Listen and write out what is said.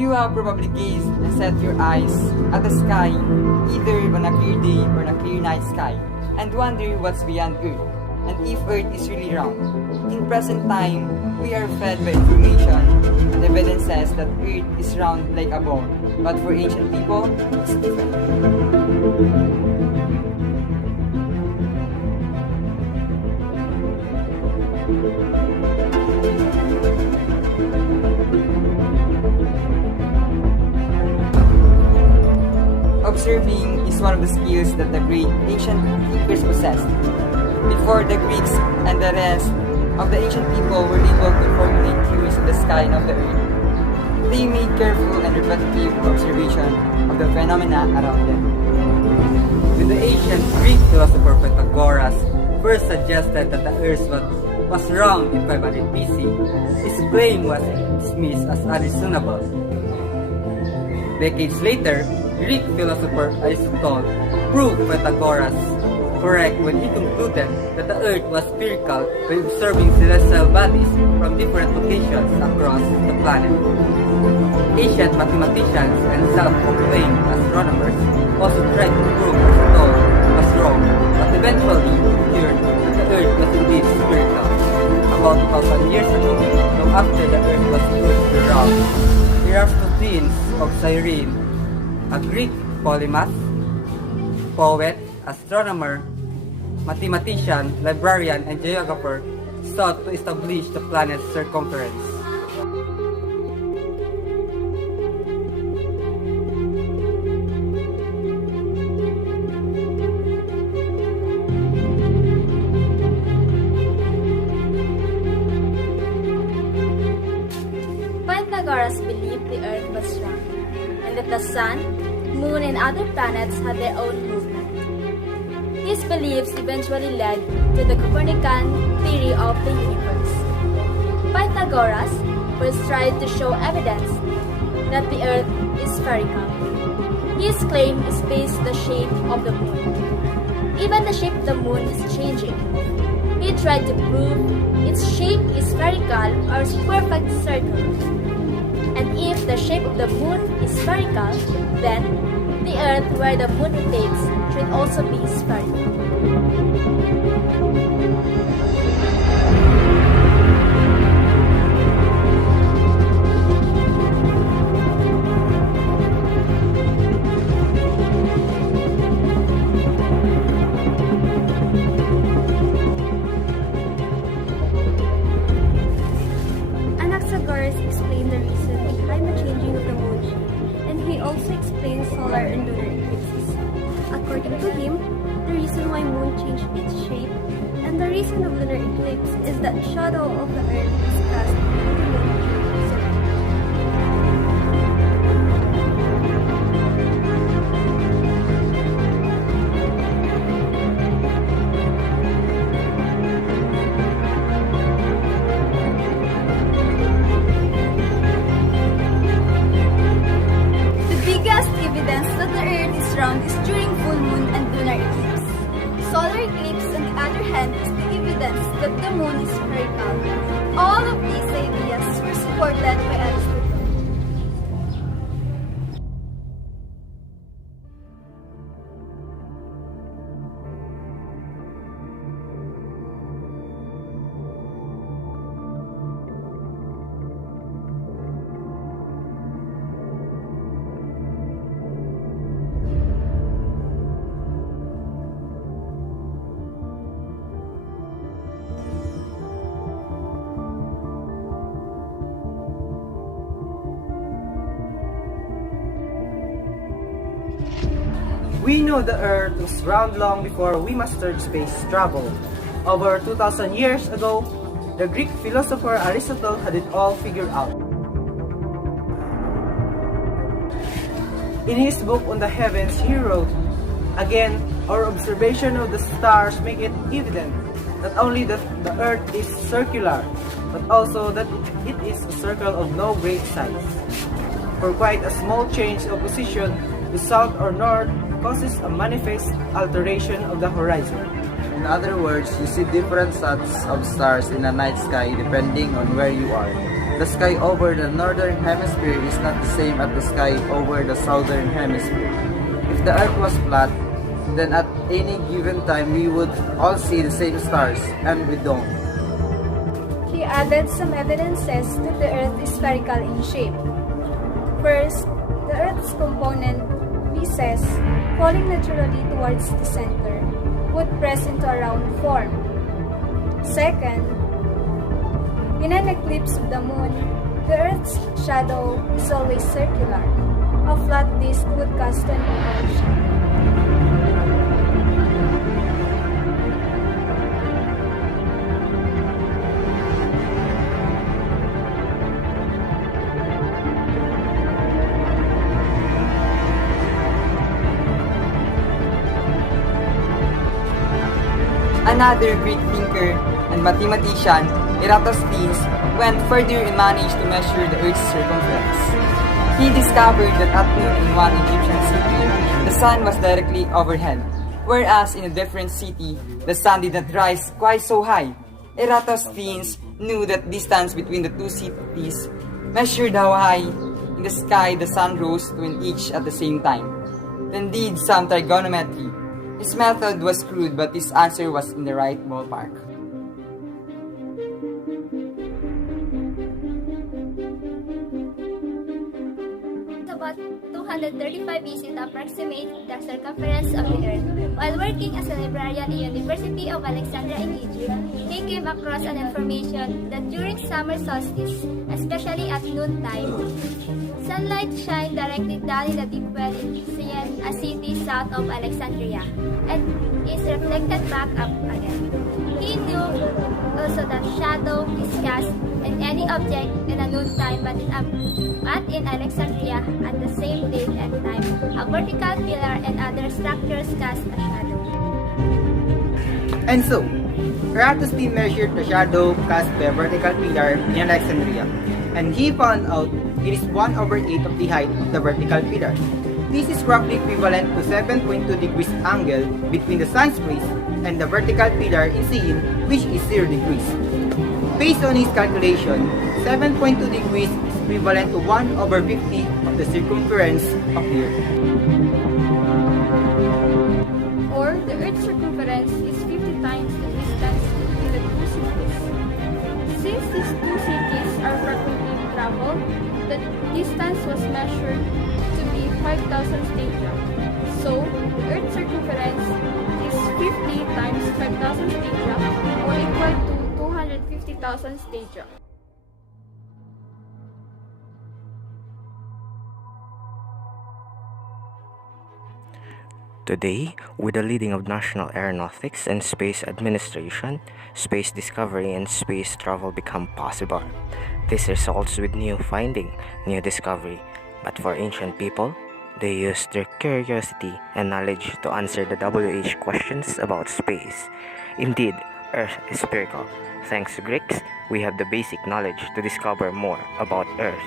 You have probably gazed and set your eyes at the sky, either on a clear day or on a clear night sky, and wonder what's beyond Earth, and if Earth is really round. In present time, we are fed by information and evidence says that Earth is round like a ball, but for ancient people, it's different. Observing is one of the skills that the great ancient thinkers possessed. Before the Greeks and the rest of the ancient people were able to formulate theories of the sky and of the earth, they made careful and repetitive observation of the phenomena around them. When the ancient Greek philosopher Pythagoras first suggested that the earth was round in 500 BC, his claim was dismissed as unreasonable. Decades later, Greek philosopher Aristotle proved Pythagoras correct when he concluded that the earth was spherical by observing celestial bodies from different locations across the planet. Ancient mathematicians and self-proclaimed astronomers also tried to prove Aristotle was wrong, but eventually concluded that the earth was indeed spherical. About 2,000 years ago, long after the earth was proved to be round, Eratosthenes of Cyrene, a Greek polymath, poet, astronomer, mathematician, librarian, and geographer, sought to establish the planet's circumference. Pythagoras believed the Earth was round, and that the Sun, Moon, and other planets had their own movement. His beliefs eventually led to the Copernican theory of the universe. Pythagoras first tried to show evidence that the Earth is spherical. His claim is based on the shape of the moon. Even the shape of the moon is changing. He tried to prove its shape is spherical or a perfect circle. And if the shape of the moon is spherical, then the Earth where the moon rotates should also be spherical. Anaxagoras explained the reason behind the changing of the moon shape, and he also explained solar and lunar eclipses. According to him, the reason why moon changed its shape and the reason of lunar eclipse is that shadow of the earth is cast on the moon during its orbit. Evidence that the Earth is round is during full moon and lunar eclipse. Solar eclipse, on the other hand, is the evidence that the moon is spherical. All of these ideas were supported by Aristotle. We know the Earth was round long before we mastered space travel. Over 2,000 years ago, the Greek philosopher Aristotle had it all figured out. In his book on the heavens, he wrote, "Again, our observation of the stars make it evident not only that the Earth is circular, but also that it is a circle of no great size. For quite a small change of position to south or north causes a manifest alteration of the horizon." In other words, you see different sets of stars in a night sky depending on where you are. the sky over the northern hemisphere is not the same as the sky over the southern hemisphere. If the Earth was flat, then at any given time we would all see the same stars, and we don't. He added some evidences that the Earth is spherical in shape. First, the Earth's component, pieces, falling naturally towards the center, would press into a round form. Second, in an eclipse of the moon, the Earth's shadow is always circular. A flat disk would cast an oval shadow. Another Greek thinker and mathematician, Eratosthenes, went further and managed to measure the Earth's circumference. He discovered that at noon in one Egyptian city, the sun was directly overhead, whereas in a different city, the sun did not rise quite so high. Eratosthenes knew that distance between the two cities measured how high in the sky the sun rose to in each at the same time, then did some trigonometry. His method was crude, but his answer was in the right ballpark. About 235 BC to approximate the circumference of the Earth. While working as a librarian in University of Alexandria in Egypt, he came across an information that during summer solstice, especially at noontime, sunlight shines directly down in the deep well in Siena, a city south of Alexandria, and is reflected back up again. He knew also that shadow is cast in any object in a noontime, but in Alexandria at the same date and time, a vertical pillar and other structures cast a shadow. And so, Eratosthenes measured the shadow cast by a vertical pillar in Alexandria, and he found out it is 1/8 of the height of the vertical pillar. This is roughly equivalent to 7.2 degrees angle between the sun's rays and the vertical pillar in Siena, which is 0 degrees. Based on his calculation, 7.2 degrees is equivalent to 1/50 of the circumference of the Earth. Or the Earth's circumference is 50 times the distance between the two cities. Since these two cities are frequently traveled, the distance was measured to be 5,000 stadia. So, the Earth's circumference is 50 times 5,000 stadia, or equal to 250,000 stadia. Today, with the leading of National Aeronautics and Space Administration, space discovery and space travel become possible. This results with new finding, new discovery. But for ancient people, they used their curiosity and knowledge to answer the WH questions about space. Indeed, Earth is spherical. Thanks to Greeks, we have the basic knowledge to discover more about Earth.